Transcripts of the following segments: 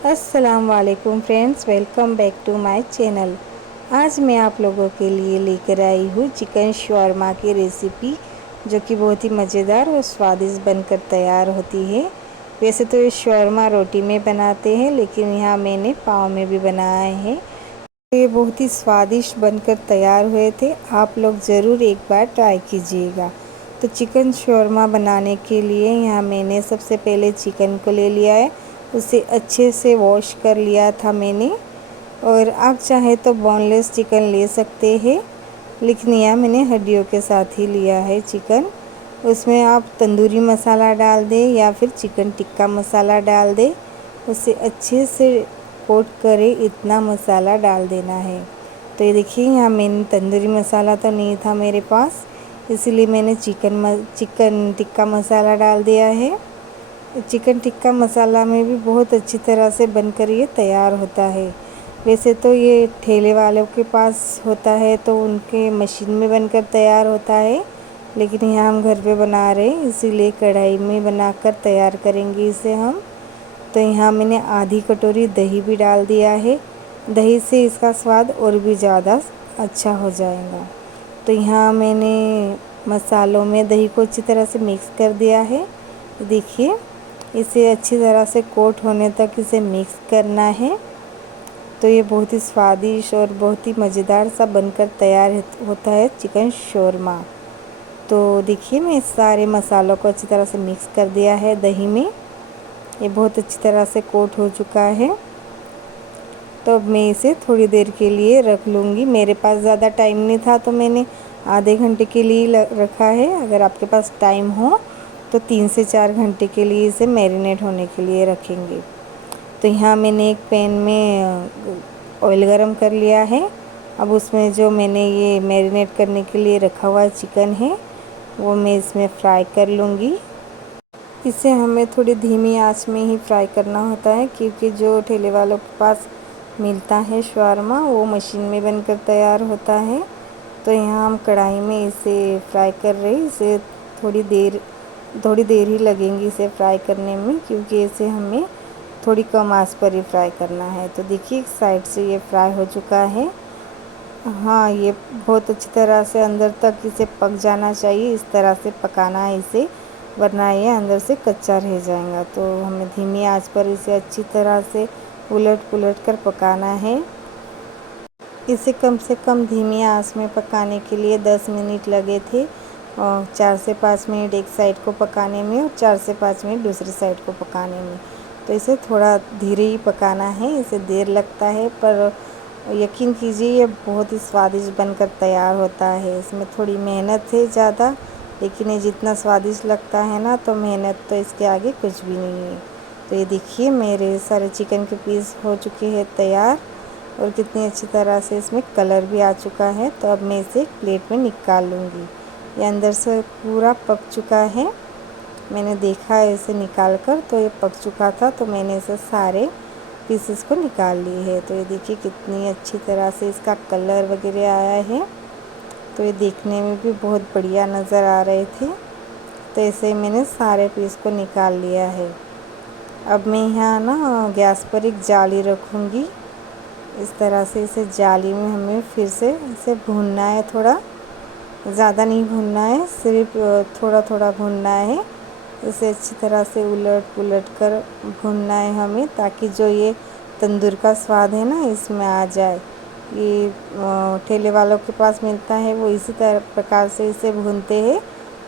अस्सलाम वालेकुम friends, welcome back to my channel. आज मैं आप लोगों के लिए लेकर आई हूँ चिकन शॉर्मा की रेसिपी, जो कि बहुत ही मज़ेदार और स्वादिष्ट बनकर तैयार होती है। वैसे तो ये शॉर्मा रोटी में बनाते हैं, लेकिन यहाँ मैंने पाव में भी बनाए हैं। ये बहुत ही स्वादिष्ट बनकर तैयार हुए थे। आप लोग ज़रूर एक बार ट्राई कीजिएगा। तो चिकन शॉर्मा बनाने के लिए यहाँ मैंने सबसे पहले चिकन को ले लिया है। उसे अच्छे से वॉश कर लिया था मैंने, और आप चाहे तो बोनलेस चिकन ले सकते हैं, लेकिन यहाँ मैंने हड्डियों के साथ ही लिया है चिकन। उसमें आप तंदूरी मसाला डाल दें या फिर चिकन टिक्का मसाला डाल दें। उसे अच्छे से कोट करें, इतना मसाला डाल देना है। तो ये देखिए, यहाँ मैंने तंदूरी मसाला तो नहीं था मेरे पास, इसलिए मैंने चिकन टिक्का मसाला डाल दिया है। चिकन टिक्का मसाला में भी बहुत अच्छी तरह से बनकर ये तैयार होता है। वैसे तो ये ठेले वालों के पास होता है तो उनके मशीन में बनकर तैयार होता है, लेकिन यहाँ हम घर पे बना रहे हैं, इसीलिए कढ़ाई में बनाकर तैयार करेंगे इसे हम। तो यहाँ मैंने आधी कटोरी दही भी डाल दिया है। दही से इसका स्वाद और भी ज़्यादा अच्छा हो जाएगा। तो यहाँ मैंने मसालों में दही को अच्छी तरह से मिक्स कर दिया है। देखिए, इसे अच्छी तरह से कोट होने तक इसे मिक्स करना है। तो ये बहुत ही स्वादिष्ट और बहुत ही मज़ेदार सा बनकर तैयार होता है चिकन शोरमा। तो देखिए, मैं सारे मसालों को अच्छी तरह से मिक्स कर दिया है दही में। ये बहुत अच्छी तरह से कोट हो चुका है। तो अब मैं इसे थोड़ी देर के लिए रख लूँगी। मेरे पास ज़्यादा टाइम नहीं था तो मैंने आधे घंटे के लिए रखा है। अगर आपके पास टाइम हो तो 3 से 4 घंटे के लिए इसे मैरिनेट होने के लिए रखेंगे। तो यहाँ मैंने एक पैन में ऑयल गरम कर लिया है। अब उसमें जो मैंने ये मैरिनेट करने के लिए रखा हुआ चिकन है, वो मैं इसमें फ्राई कर लूँगी। इसे हमें थोड़ी धीमी आंच में ही फ्राई करना होता है, क्योंकि जो ठेले वालों के पास मिलता है शवारमा, वो मशीन में बनकर तैयार होता है। तो यहाँ हम कढ़ाई में इसे फ्राई कर रहे हैं। इसे थोड़ी देर ही लगेंगी इसे फ्राई करने में, क्योंकि इसे हमें थोड़ी कम आंच पर ही फ्राई करना है। तो देखिए, एक साइड से ये फ्राई हो चुका है। हाँ, ये बहुत अच्छी तरह से अंदर तक इसे पक जाना चाहिए। इस तरह से पकाना है इसे, वरना ये अंदर से कच्चा रह जाएगा। तो हमें धीमी आंच पर इसे अच्छी तरह से उलट पुलट कर पकाना है। इसे कम से कम धीमी आंच में पकाने के लिए 10 मिनट लगे थे, और 4 से 5 मिनट एक साइड को पकाने में और 4 से 5 मिनट दूसरी साइड को पकाने में। तो इसे थोड़ा धीरे ही पकाना है, इसे देर लगता है, पर यकीन कीजिए ये बहुत ही स्वादिष्ट बनकर तैयार होता है। इसमें थोड़ी मेहनत है ज़्यादा, लेकिन ये जितना स्वादिष्ट लगता है ना, तो मेहनत तो इसके आगे कुछ भी नहीं है। तो ये देखिए, मेरे सारे चिकन के पीस हो चुके हैं तैयार, और कितनी अच्छी तरह से इसमें कलर भी आ चुका है। तो अब मैं इसे प्लेट में निकाल लूँगी। ये अंदर से पूरा पक चुका है। मैंने देखा है इसे निकाल कर, तो ये पक चुका था, तो मैंने इसे सारे पीसेस को निकाल लिए है। तो ये देखिए, कितनी अच्छी तरह से इसका कलर वगैरह आया है। तो ये देखने में भी बहुत बढ़िया नज़र आ रहे थे। तो ऐसे मैंने सारे पीस को निकाल लिया है। अब मैं यहाँ ना गैस पर एक जाली रखूँगी। इस तरह से इसे जाली में हमें फिर से इसे भूनना है। थोड़ा ज़्यादा नहीं भूनना है, सिर्फ थोड़ा थोड़ा भूनना है। इसे अच्छी तरह से उलट पुलट कर भूनना है हमें, ताकि जो ये तंदूर का स्वाद है ना, इसमें आ जाए। ये ठेले वालों के पास मिलता है, वो इसी तरह प्रकार से इसे भूनते हैं,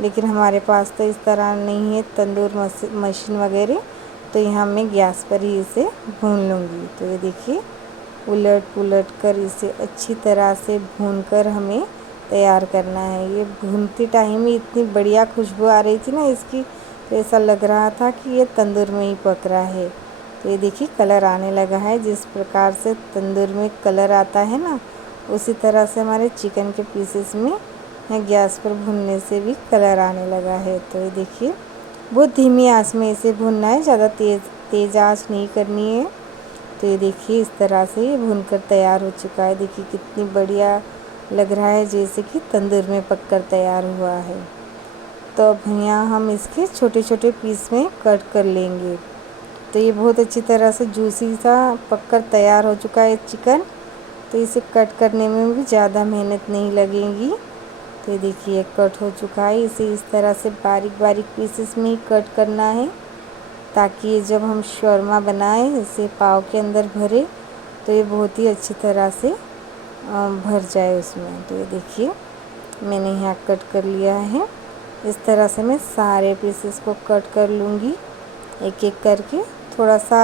लेकिन हमारे पास तो इस तरह नहीं है तंदूर मशीन वगैरह। तो यहाँ मैं गैस पर ही इसे भून लूँगी। तो ये देखिए, उलट पुलट कर इसे अच्छी तरह से भूनकर हमें तैयार करना है। ये भूनते टाइम ही इतनी बढ़िया खुशबू आ रही थी ना इसकी, तो ऐसा लग रहा था कि ये तंदूर में ही पक रहा है। तो ये देखिए, कलर आने लगा है। जिस प्रकार से तंदूर में कलर आता है ना, उसी तरह से हमारे चिकन के पीसेस में गैस पर भूनने से भी कलर आने लगा है। तो ये देखिए, बहुत धीमी आंच में इसे भूनना है, ज़्यादा तेज़ आंच नहीं करनी है। तो ये देखिए, इस तरह से ये भूनकर तैयार हो चुका है। देखिए, कितनी बढ़िया लग रहा है, जैसे कि तंदूर में पककर तैयार हुआ है। तो अब यहाँ हम इसके छोटे छोटे पीस में कट कर लेंगे। तो ये बहुत अच्छी तरह से जूसी सा पककर तैयार हो चुका है चिकन। तो इसे कट करने में भी ज़्यादा मेहनत नहीं लगेगी। तो ये देखिए कट हो चुका है। इसे इस तरह से बारीक बारीक पीसेस में ही कट करना है, ताकि जब हम शौरमा बनाएं इसे पाव के अंदर भरे तो ये बहुत ही अच्छी तरह से भर जाए उसमें। तो ये देखिए मैंने यहाँ कट कर लिया है। इस तरह से मैं सारे पीसेस को कट कर लूँगी एक एक करके। थोड़ा सा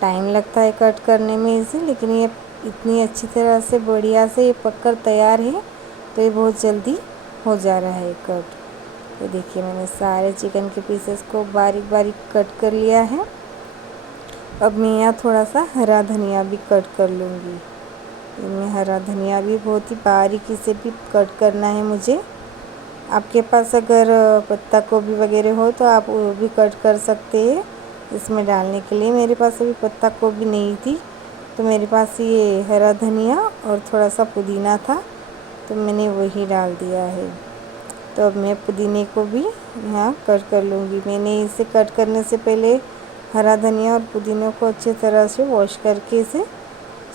टाइम लगता है कट करने में इसे, लेकिन ये इतनी अच्छी तरह से बढ़िया से ये पककर तैयार है तो ये बहुत जल्दी हो जा रहा है कट। तो देखिए मैंने सारे चिकन के पीसेस को बारीक बारीक कट कर लिया है। अब मैं यहाँ थोड़ा सा हरा धनिया भी कट कर लूँगी। इनमें हरा धनिया भी बहुत ही बारीकी से भी कट करना है मुझे। आपके पास अगर पत्ता गोभी वगैरह हो तो आप वो भी कट कर सकते हैं इसमें डालने के लिए। मेरे पास अभी पत्ता गोभी नहीं थी तो मेरे पास ये हरा धनिया और थोड़ा सा पुदीना था तो मैंने वही डाल दिया है। तो अब मैं पुदीने को भी यहाँ कट कर लूँगी। मैंने इसे कट करने से पहले हरा धनिया और पुदीने को अच्छी तरह से वॉश करके इसे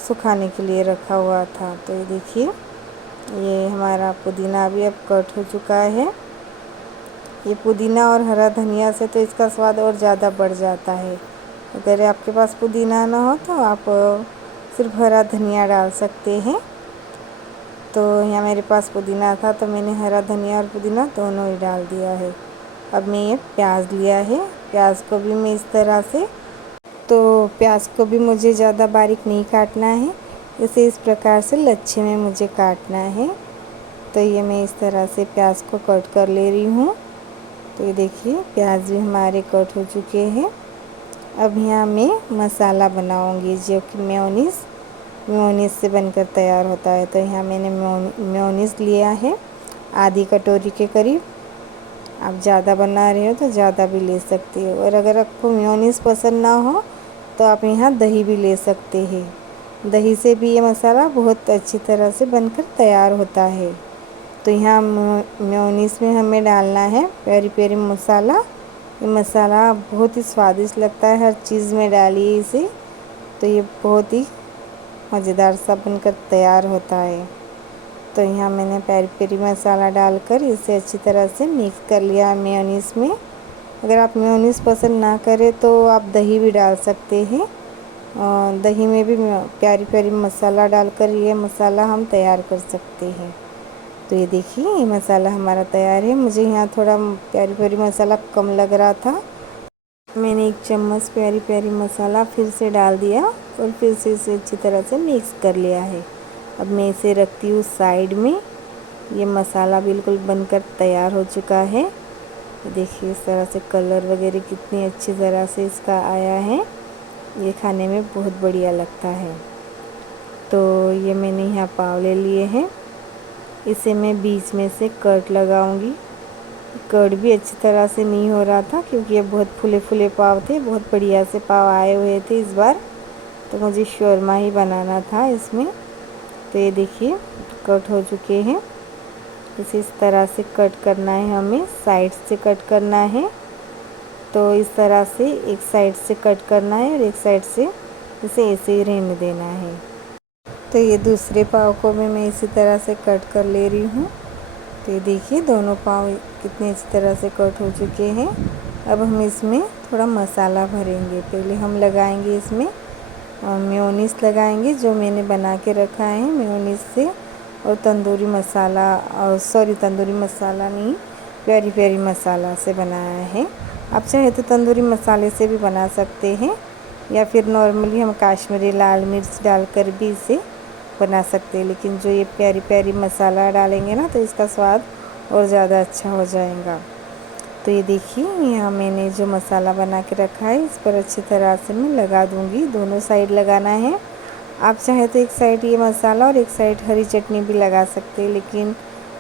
सुखाने के लिए रखा हुआ था। तो ये देखिए ये हमारा पुदीना भी अब कट हो चुका है। ये पुदीना और हरा धनिया से तो इसका स्वाद और ज़्यादा बढ़ जाता है। अगर आपके पास पुदीना ना हो तो आप सिर्फ हरा धनिया डाल सकते हैं। तो यहाँ मेरे पास पुदीना था तो मैंने हरा धनिया और पुदीना दोनों ही डाल दिया है। अब मैं ये प्याज लिया है, प्याज को भी मैं इस तरह से, तो प्याज को भी मुझे ज़्यादा बारीक नहीं काटना है, इसे इस प्रकार से लच्छे में मुझे काटना है। तो ये मैं इस तरह से प्याज को कट कर ले रही हूँ। तो ये देखिए प्याज भी हमारे कट हो चुके हैं। अब यहाँ मैं मसाला बनाऊँगी जो कि मेयोनीज़ से बनकर तैयार होता है। तो यहाँ मैंने मेयोनीज़ लिया है आधी कटोरी के करीब। आप ज़्यादा बना रहे हो तो ज़्यादा भी ले सकते हो, और अगर आपको मेयोनीज़ पसंद ना हो तो आप यहाँ दही भी ले सकते हैं। दही से भी ये मसाला बहुत अच्छी तरह से बनकर तैयार होता है। तो यहाँ मेयोनीज़ में हमें डालना है पेरी पेरी मसाला। ये मसाला बहुत ही स्वादिष्ट लगता है, हर चीज़ में डालिए इसे तो ये बहुत ही मज़ेदार सा बनकर तैयार होता है। तो यहाँ मैंने पेरी पेरी मसाला डालकर इसे अच्छी तरह से मिक्स कर लिया मेयोनीज़ में। अगर आप मेयोनीज़ पसंद ना करें तो आप दही भी डाल सकते हैं। दही में भी प्यारी प्यारी मसाला डालकर ये मसाला हम तैयार कर सकते हैं। तो ये देखिए ये मसाला हमारा तैयार है। मुझे यहाँ थोड़ा प्यारी प्यारी मसाला कम लग रहा था, मैंने 1 चम्मच प्यारी प्यारी मसाला फिर से डाल दिया और फिर से इसे अच्छी तरह से मिक्स कर लिया है। अब मैं इसे रखती हूँ साइड में। ये मसाला बिल्कुल बनकर तैयार हो चुका है। देखिए इस तरह से कलर वगैरह कितनी अच्छी तरह से इसका आया है, ये खाने में बहुत बढ़िया लगता है। तो ये मैंने यहाँ पाव ले लिए हैं, इसे मैं बीच में से कट लगाऊंगी। कट भी अच्छी तरह से नहीं हो रहा था क्योंकि ये बहुत फूले फूले पाव थे, बहुत बढ़िया से पाव आए हुए थे इस बार। तो मुझे शौरमा ही बनाना था इसमें। तो ये देखिए कट हो चुके हैं। इसे इस तरह से कट करना है, हमें साइड से कट करना है। तो इस तरह से एक साइड से कट करना है और एक साइड से इसे ऐसे ही रहने देना है। तो ये दूसरे पाव को भी मैं इसी तरह से कट कर ले रही हूँ। तो ये देखिए दोनों पाव कितने अच्छी तरह से कट हो चुके हैं। अब हम इसमें थोड़ा मसाला भरेंगे। पहले हम लगाएंगे इसमें मेयोनीज़ लगाएंगे जो मैंने बना के रखा है मेयोनीज़ से, और तंदूरी मसाला, और सॉरी तंदूरी मसाला नहीं, पेरी पेरी मसाला से बनाया है। आप चाहे तो तंदूरी मसाले से भी बना सकते हैं, या फिर नॉर्मली हम काश्मीरी लाल मिर्च डालकर भी इसे बना सकते हैं। लेकिन जो ये प्यारी प्यारी मसाला डालेंगे ना तो इसका स्वाद और ज़्यादा अच्छा हो जाएगा। तो ये देखिए यहाँ मैंने जो मसाला बना के रखा है इस पर अच्छी तरह से मैं लगा दूँगी। दोनों साइड लगाना है। आप चाहे तो एक साइड ये मसाला और एक साइड हरी चटनी भी लगा सकते हैं, लेकिन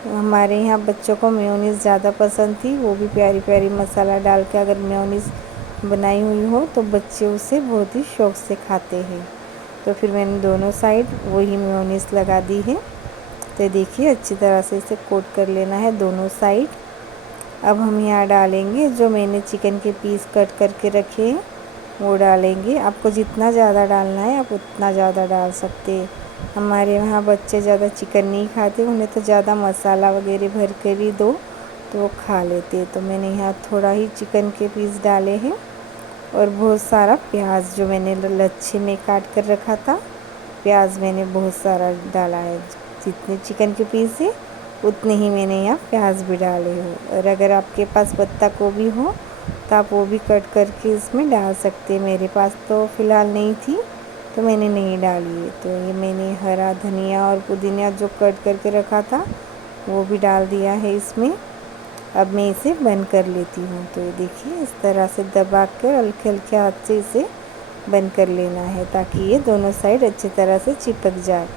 हमारे यहाँ बच्चों को मेयोनीज़ ज़्यादा पसंद थी, वो भी प्यारी प्यारी मसाला डाल के अगर मेयोनीज़ बनाई हुई हो तो बच्चे उसे बहुत ही शौक़ से खाते हैं। तो फिर मैंने दोनों साइड वही मेयोनीज़ लगा दी है। तो देखिए अच्छी तरह से इसे कोट कर लेना है दोनों साइड। अब हम यहाँ डालेंगे जो मैंने चिकन के पीस कट करके रखे हैं, वो डालेंगे। आपको जितना ज़्यादा डालना है आप उतना ज़्यादा डाल सकते हैं। हमारे यहाँ बच्चे ज़्यादा चिकन नहीं खाते, उन्हें तो ज़्यादा मसाला वगैरह भर कर ही दो तो वो खा लेते। तो मैंने यहाँ थोड़ा ही चिकन के पीस डाले हैं और बहुत सारा प्याज जो मैंने लच्छे में काट कर रखा था, प्याज मैंने बहुत सारा डाला है। जितने चिकन के पीस है उतने ही मैंने यहाँ प्याज भी डाले हो। और अगर आपके पास पत्ता गोभी हो तो आप वो भी कट करके इसमें डाल सकते हैं। मेरे पास तो फ़िलहाल नहीं थी तो मैंने नहीं डाली है। तो ये मैंने हरा धनिया और पुदीना जो कट करके रखा था वो भी डाल दिया है इसमें। अब मैं इसे बंद कर लेती हूँ। तो ये देखिए इस तरह से दबा कर हल्के हल्के हाथ से इसे बंद कर लेना है ताकि ये दोनों साइड अच्छी तरह से चिपक जाए।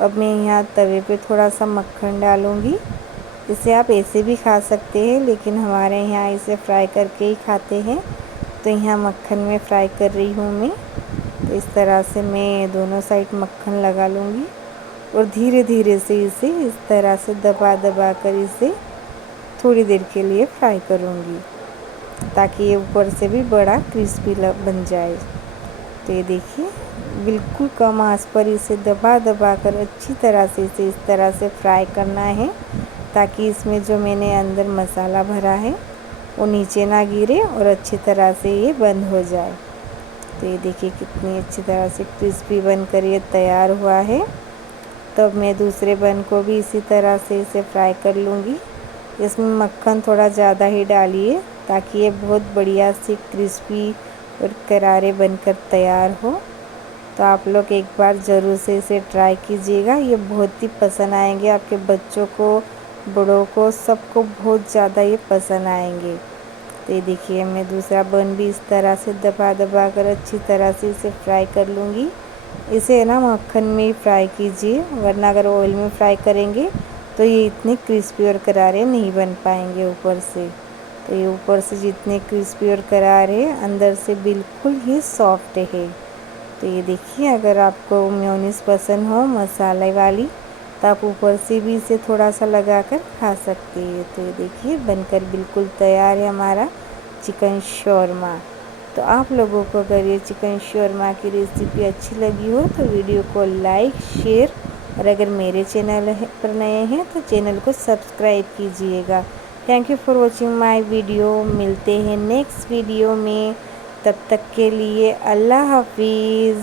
अब मैं यहाँ तवे पे थोड़ा सा मक्खन डालूँगी। इसे आप ऐसे भी खा सकते हैं, लेकिन हमारे यहाँ इसे फ्राई करके ही खाते हैं। तो यहाँ मक्खन में फ्राई कर रही हूँ मैं। तो इस तरह से मैं दोनों साइड मक्खन लगा लूँगी और धीरे धीरे से इसे इस तरह से दबा दबा कर इसे थोड़ी देर के लिए फ्राई करूँगी ताकि ये ऊपर से भी बड़ा क्रिस्पी बन जाए। तो ये देखिए बिल्कुल कम आंच पर इसे दबा दबा कर अच्छी तरह से इसे इस तरह से फ्राई करना है ताकि इसमें जो मैंने अंदर मसाला भरा है वो नीचे ना गिरे और अच्छी तरह से ये बंद हो जाए। तो ये देखिए कितनी अच्छी तरह से क्रिस्पी बनकर ये तैयार हुआ है। तब मैं दूसरे बन को भी इसी तरह से इसे फ्राई कर लूँगी। इसमें मक्खन थोड़ा ज़्यादा ही डालिए ताकि ये बहुत बढ़िया से क्रिस्पी और करारे बनकर तैयार हो। तो आप लोग एक बार ज़रूर से इसे ट्राई कीजिएगा, ये बहुत ही पसंद आएंगे। आपके बच्चों को, बड़ों को, सबको बहुत ज़्यादा ये पसंद आएंगे। तो ये देखिए मैं दूसरा बन भी इस तरह से दबा दबा कर अच्छी तरह से इसे फ्राई कर लूँगी। इसे ना मक्खन में ही फ्राई कीजिए, वरना अगर ऑयल में फ्राई करेंगे तो ये इतने क्रिस्पी और करारे नहीं बन पाएंगे ऊपर से। तो ये ऊपर से जितने क्रिस्पी और करारे हैं, अंदर से बिल्कुल ही सॉफ्ट है। तो ये देखिए अगर आपको मेयोनीज़ पसंद हो मसाले वाली तो आप ऊपर से भी इसे थोड़ा सा लगा कर खा सकते हैं। तो ये देखिए बनकर बिल्कुल तैयार है हमारा चिकन शौरमा। तो आप लोगों को अगर ये चिकन शौरमा की रेसिपी अच्छी लगी हो तो वीडियो को लाइक, शेयर और अगर मेरे चैनल पर नए हैं तो चैनल को सब्सक्राइब कीजिएगा। Thank you for watching my video. मिलते हैं नेक्स्ट वीडियो में, तब तक के लिए अल्लाह हाफिज़।